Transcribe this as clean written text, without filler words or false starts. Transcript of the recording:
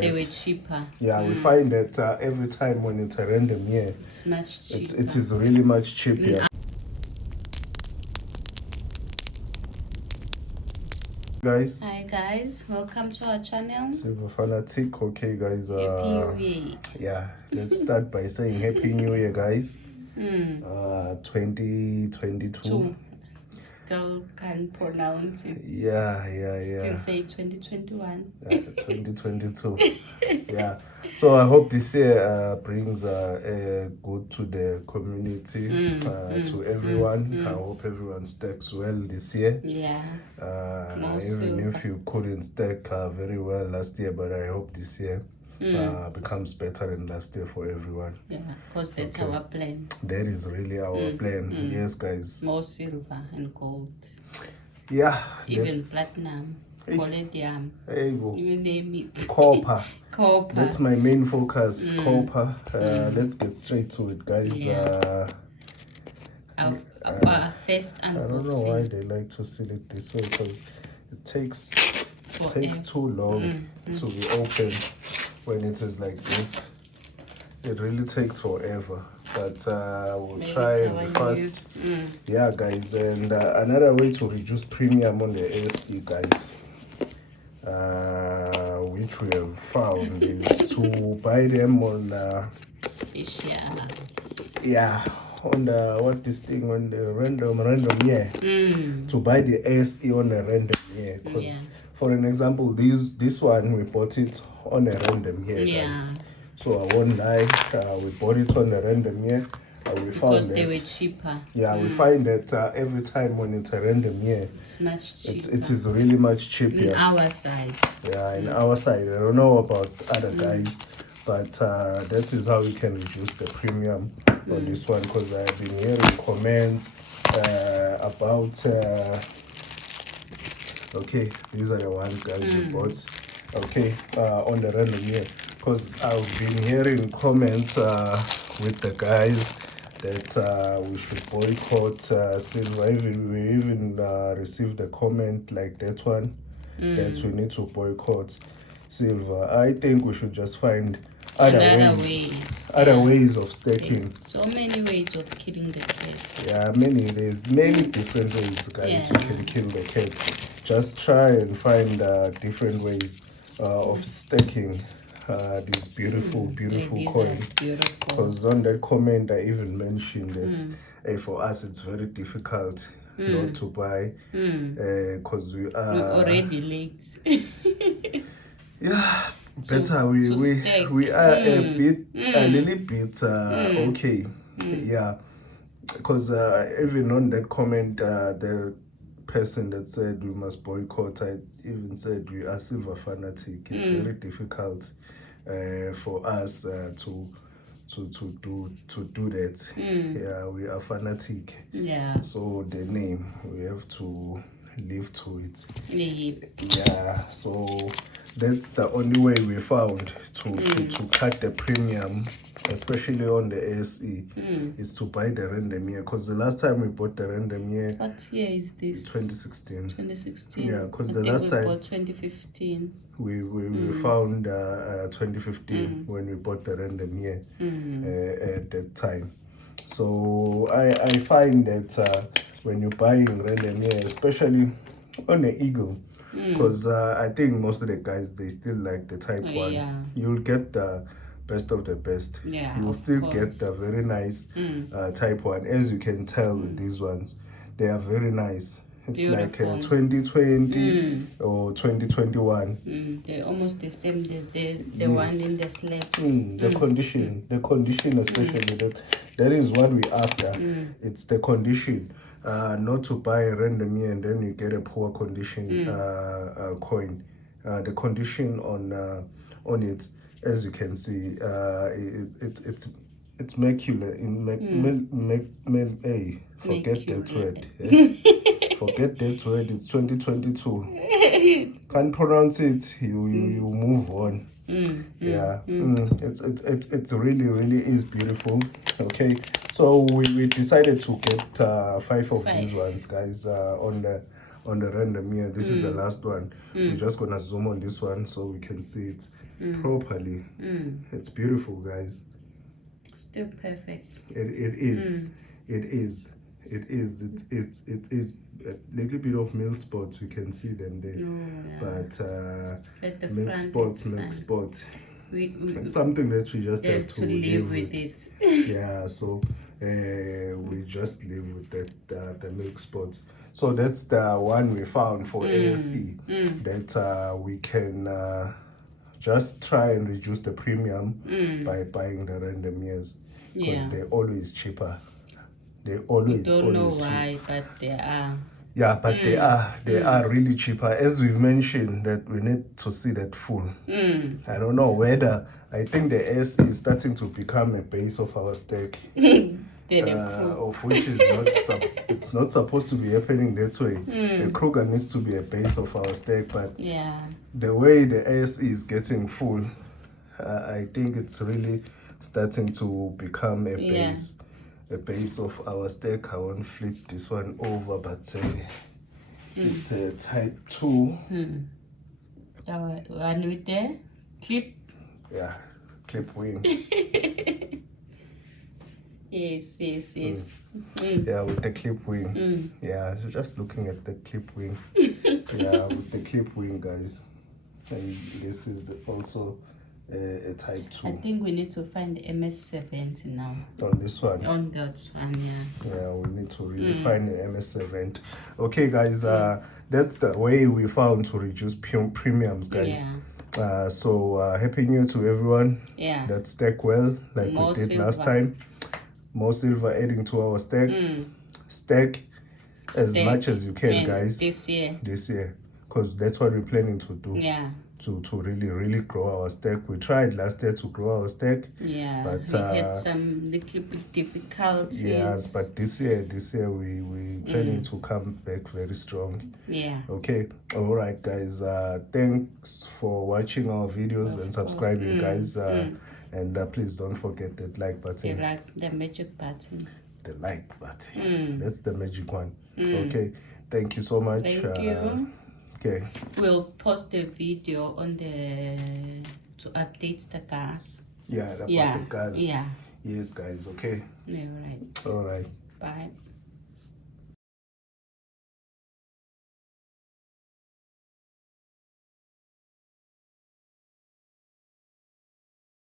they were cheaper. Yeah, we find that every time when it's a random year, it's much cheaper. It is really much cheaper. Guys, hi guys, welcome to our channel. Silver Fanatic. Okay guys, Happy New Year. Yeah, let's start by saying Happy New Year guys. 2022. Still can't pronounce it. Yeah. Still say 2021. 2022. Yeah. So I hope this year brings good to the community, to everyone. I hope everyone stacks well this year. Yeah. Even if you couldn't stack very well last year, but I hope this year becomes better than last year for everyone. Yeah, because that's our plan. That is really our plan. Yes, guys. More silver and gold. Yeah. Even platinum, palladium. You name it. Copper. Copper. That's my main focus. Copper. Let's get straight to it, guys. Yeah. Our first unboxing. I don't know why they like to seal it this way, because it takes too long to be open when it is like this. It really takes forever, but we'll try and be fast. Yeah guys, and another way to reduce premium on the ASE guys, which we have found, is to buy them on special. Yeah, on the on the random year. To buy the ASE on a random year, because for an example, this one we bought it on a random year guys. So I won't lie, we bought it on a random year. We found that they were cheaper. Yeah, we find that every time when it's a random year, it's much cheaper. It is really much cheaper. In our side. Yeah, in our side. I don't know about other guys, but that is how we can reduce the premium on this one, because I've been hearing comments about okay, these are the ones guys we bought, okay, on the random year, because I've been hearing comments with the guys that we should boycott silver. We even received a comment like that one, that we need to boycott silver. I think we should just find other ways of staking. There's so many ways of killing the cat. Yeah, there's many different ways guys you can kill the cat. Just try and find different ways of staking these beautiful coins, because on that comment I even mentioned that for us it's very difficult not to buy, because we're already late. Yeah, better we are a little bit okay. Yeah, because even on that comment, the person that said we must boycott, I even said we are silver fanatic. It's very difficult for us to do that. Yeah, we are fanatic. Yeah, so the name, we have to live to it. Yeah, so that's the only way we found to cut the premium, especially on the ASE, is to buy the random year. Because the last time we bought the random year, what year is this? 2016. 2016. Yeah, because the last time bought 2015. We found 2015 when we bought the random year at that time. So I find that when you're buying random year, especially on the Eagle, because I think most of the guys, they still like the type 1. Yeah. You'll get the best of the best. Yeah, you will still get the very nice type 1. As you can tell with these ones, they are very nice. It's beautiful. Like 2020 or 2021. They're almost the same as the one in the slabs. The condition especially, that is what we after. It's the condition. Not to buy a random year and then you get a poor condition coin. The condition on it, as you can see, it's macular. Forget that word. Forget that word. It's 2022. Can't pronounce it. You move on. It's really is beautiful. Okay, so we decided to get 5 of these ones, guys, on the random here. This is the last one. We're just gonna zoom on this one so we can see it properly. It's beautiful, guys. Still perfect. It is. It is. It is. It is a little bit of milk spots. We can see them there. But at the milk front, spots, milk spots. We It's something that we just have to live with it. Yeah, so we just live with that the milk spots. So that's the one we found for ASE that we can just try and reduce the premium by buying the random years, because they're always cheaper. They always don't know cheap. why, but they are. Yeah, but they are really cheaper. As we've mentioned, that we need to see that full. I don't know whether, I think the ASE is starting to become a base of our stack. Of which is not it's not supposed to be happening that way. A Kruger needs to be a base of our stack, but the way the ASE is getting full, I think it's really starting to become a base of our stack. I won't flip this one over, but it's a type 2. One with the clip. Yeah, clip wing. Yes. Yeah, with the clip wing. Yeah, so just looking at the clip wing. Yeah, with the clip wing, guys. And this is also a type 2. I think we need to find the MS70 now. On this one? On that one, Yeah, we need to really find the MS70. Okay, guys, that's the way we found to reduce premiums, guys. So happy new to everyone. That stack well, like we did last time. More silver adding to our stack. Stack as much as you can, guys. This year, because that's what we're planning to do. To really grow our stack. We tried last year to grow our stack. But we had some little bit difficulties. Yes, but this year we planning to come back very strong. Okay. All right, guys. Thanks for watching our videos and subscribing, guys. And please don't forget that like button. The magic button. The like button. That's the magic one. Okay. Thank you so much. Thank you. Okay. We'll post the video on to update the gas. Yeah, the gas. Yes, guys. Okay. All right. All right. Bye.